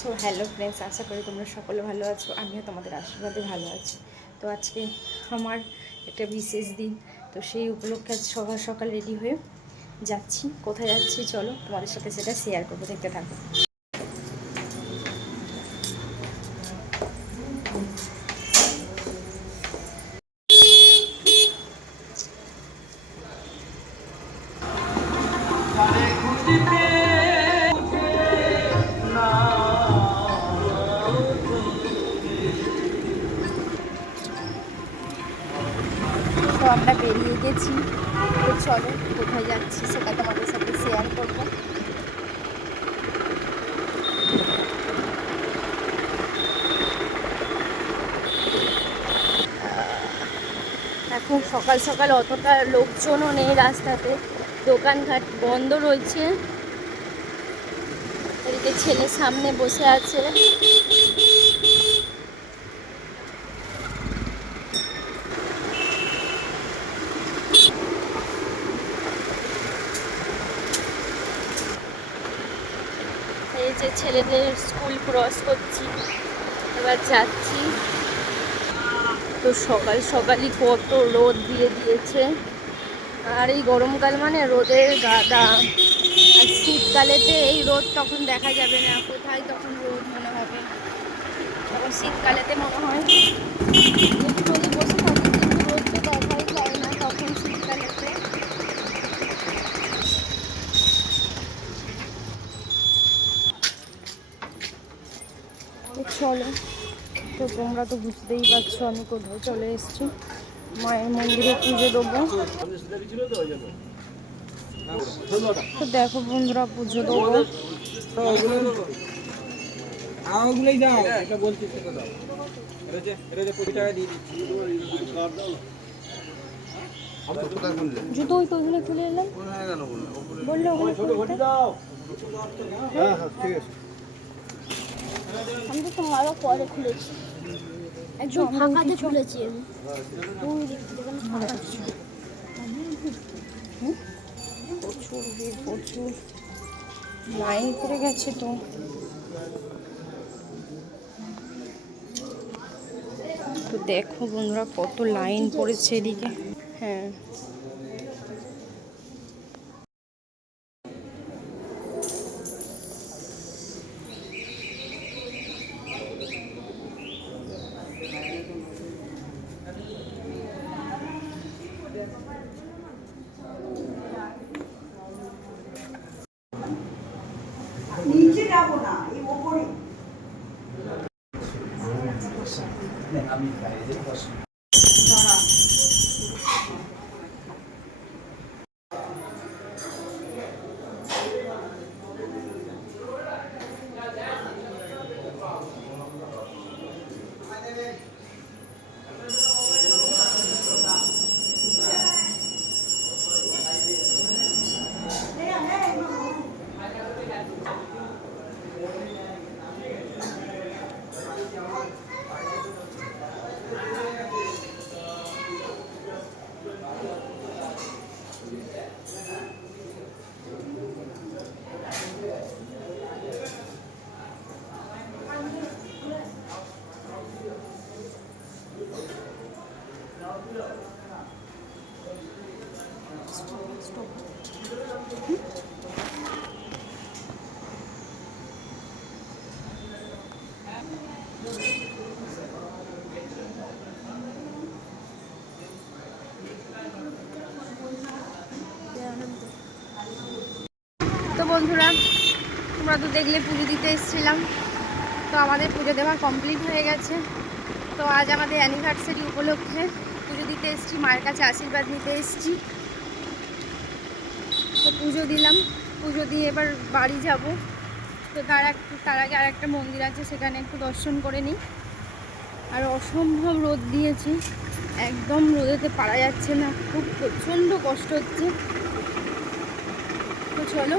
So hello friends, আশা করি তোমরা সকলে ভালো আছো। আমিও তোমাদের আশীর্বাদে ভালো আছি। তো আজকে আমার একটা বিশেষ দিন, তো সেই উপলক্ষে আজ সকাল সকাল রেডি হয়ে যাচ্ছি। কোথায় যাচ্ছি চলো তোমাদের সাথে সেটা শেয়ার করবো, দেখতে থাকো। তো আমরা বেরিয়ে গেছি, তো চলো কোথায় যাচ্ছি সেটা তোমাদের সাথে শেয়ার করবো। এখন সকাল সকাল অতটা লোকজনও নেই রাস্তাতে, দোকানঘাট বন্ধ রয়েছে। এদিকে ছেলে সামনে বসে আছে। এই যে ছেলেদের স্কুল ক্রস করছি, এবার যাচ্ছি। তো সকাল সকালই কত রোদ দিয়ে দিয়েছে, আর এই গরমকাল মানে রোদের গাদা। আর শীতকালেতে এই রোদ তখন দেখা যাবে না, কোথায় তখন রোদ মনে হবে। তখন শীতকালেতে মনে হয় একটু রোদে বসে থাকি, কিন্তু রোদ তো দেখাই যায় না তখন শীতকালেতে। তো চলো, তো তোমরা তো বুঝতেই পারছো আমি কোথায় চলে এসেছি। মায়ের মন্দিরে পুজো দেবো। তো দেখো বন্ধুরা, পুজো দেবো। জুতো ওই ওইগুলো তুলে এলাম, বললো আমি তো তোমারও পরে খুলেছি, একদম ফাঁকাতে খুলেছি আমি। প্রচুর ভিড়, প্রচুর লাইন পড়ে গেছে। তো দেখো বন্ধুরা কত লাইন পড়েছে এদিকে। হ্যাঁ, নিচে যাবো না, এই ওপরে। আমি বাইরে বসি। তো বন্ধুরা তোমরা তো দেখলে পুজো দিতে এসেছিলাম। তো আমাদের পুজো দেওয়া কমপ্লিট হয়ে গেছে। তো আজ আমাদের অ্যানিভার্সারি উপলক্ষে পুজো দিতে এসেছি, মায়ের কাছে আশীর্বাদ নিতে এসেছি। তো পুজো দিলাম, পুজো দিয়ে এবার বাড়ি যাব। তো তার আগে আর একটা মন্দির আছে, সেখানে একটু দর্শন করে নিই। আর অসম্ভব রোদ দিয়েছে, একদম রোদেতে পারা যাচ্ছে না, খুব প্রচণ্ড কষ্ট হচ্ছে। তো চলো।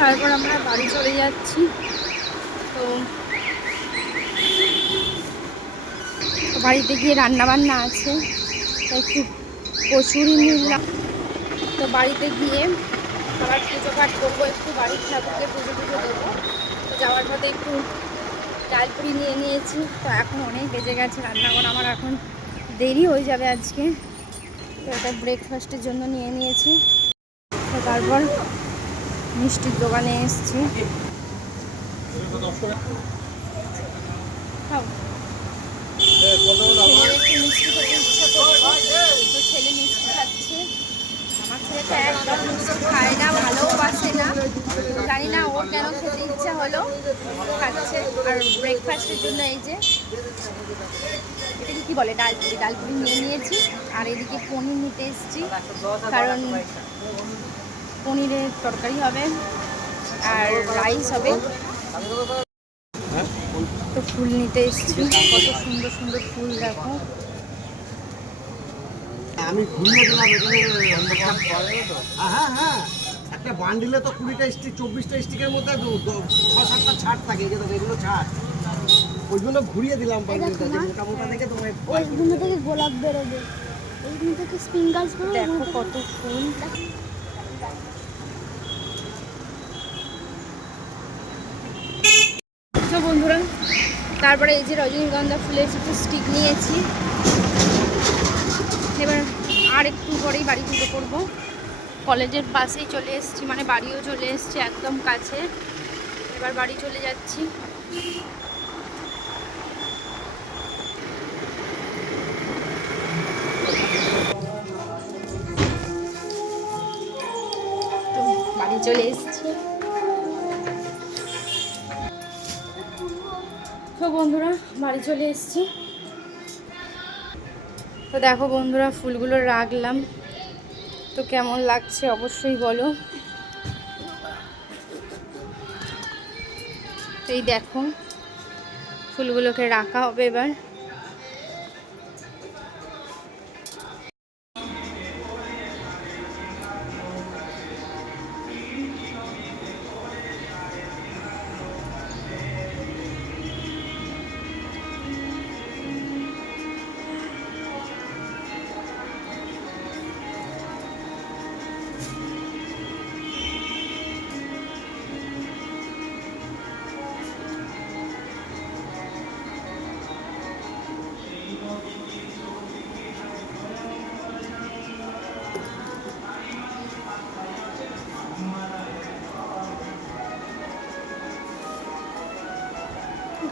তারপর আমরা বাড়ি চলে যাচ্ছি। তো বাড়িতে গিয়ে রান্নাবান্না আছে, একটু কচুরি নিলাম। তো বাড়িতে গিয়ে আবার পুজো পাঠ করবো, একটু বাড়ির ঠাকুরকে পুজো টুজো দেবো। তো যাওয়ার পথে একটু ডালপুরি নিয়ে নিয়েছি। তো এখন অনেক বেজে গেছে, রান্না করা আমার এখন দেরি হয়ে যাবে আজকে। তো এটা ব্রেকফাস্টের জন্য নিয়ে নিয়েছি। তো তারপর মিষ্টির দোকানে এসছি। ছেলের একটু মিষ্টি খেতে ইচ্ছা করছে, তো ছেলে মিষ্টি খাচ্ছে। আমার ছেলে তো একদম মিষ্টি খায় না, ভালোবাসে না, জানি না ওর কেন খেতে ইচ্ছা হলো, খাচ্ছে। আর ব্রেকফাস্টের জন্য এই যে এটাকে কি বলে, ডালপুরি, ডালপুরি নিয়ে নিয়েছি। আর এদিকে পনির নিতে এসেছি, কারণ পনিরের তরকারি হবে আর রাইস হবে। তো ফুল নিতে এসেছি, কত সুন্দর সুন্দর ফুল দেখো। আমি ঘুরিয়ে দিলাম হ্যাঁ একটা বান্ডিলে তো 20টা স্টিক 24টা স্টিকের মধ্যে 6-7টা ছাড় থাকে, এগুলো ছাড়, ওই জন্য ঘুরিয়ে দিলাম বান্ডিলটা, যে মোটা থেকে তোমার ওইগুলো থেকে গোলাপ বেরোবে, এইগুলো থেকে স্প্রিঙ্গালস বেরোবে। দেখো কত ফুল। তো বন্ধুরা, তারপরে এই যে রজনীগন্ধা ফুলের কিছু স্টিক নিয়েছি। এবার আর একটু পরেই বাড়ি পুজো করবো। কলেজের পাশেই চলে এসেছি, মানে বাড়িও চলে এসেছি একদম কাছে। এবার বাড়ি চলে যাচ্ছি। তো বাড়ি চলে এসেছি। তো বন্ধুরা, বাড়ি চলে এসেছি। তো দেখো বন্ধুরা, ফুলগুলো রাখলাম, তো কেমন লাগছে অবশ্যই বলো। তো এই দেখো, ফুলগুলোকে রাখা হবে এবার।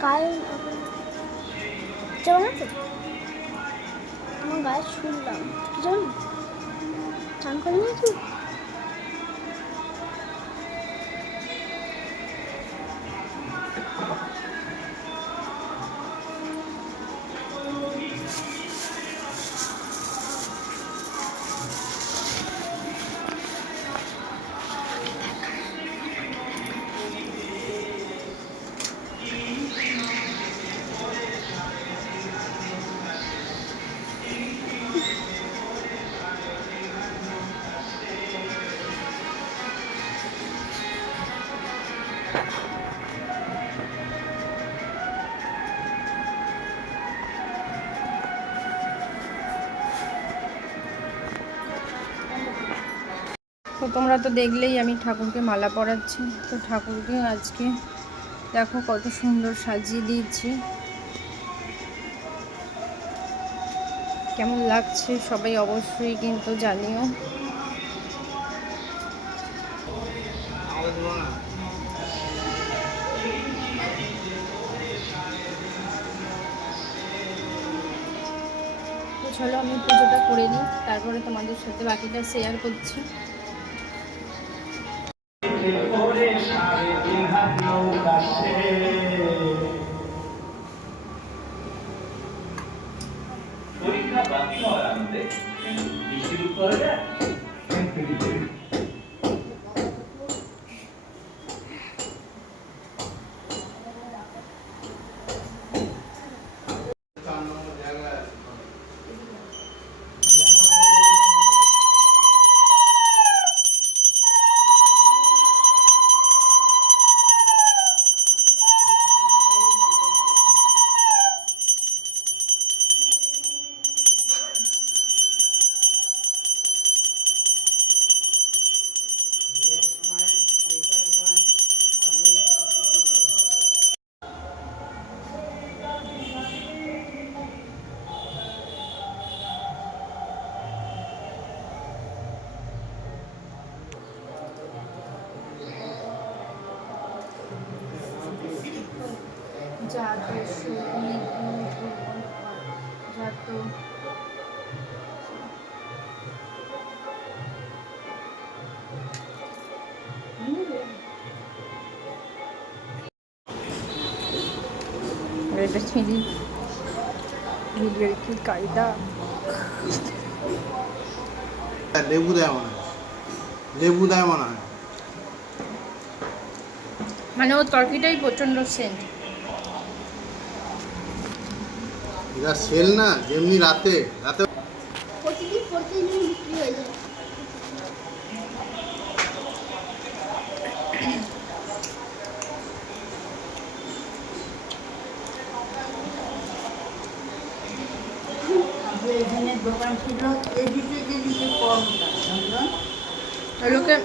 গায়ে যেমন আছে, আমার গায়ে শুনলাম কি জানো, চান করে নিয়েছি। তো তোমরা তো দেখলেই আমি ঠাকুরকে মালা পরাচ্ছি। তো ঠাকুরকে আজকে দেখো কত সুন্দর সাজিয়ে দিয়েছি, কেমন লাগছে সবাই অবশ্যই কিন্তু জানিও। তো চলো আমি পুজোটা করে নিই, তারপরে তোমাদের সাথে বাকিটা শেয়ার করছি। পরীক্ষা বাতিল হওয়ার আনন্দে বৃষ্টির উত্তরে জাত জাত এটা চিনি ভিডিওর কি কায়দা। লেবু দেয় মনে হয়, লেবু দেয় মনে হয়। মানে ও তরকিটাই প্রচণ্ড সেন্ট। এটা সেল না, যেমনি রাতে রাতে প্রতিদিন বিক্রি হয়ে যায়। এখানে দোকান ছিল এদিকে যেদিকে কম ওগুলোকে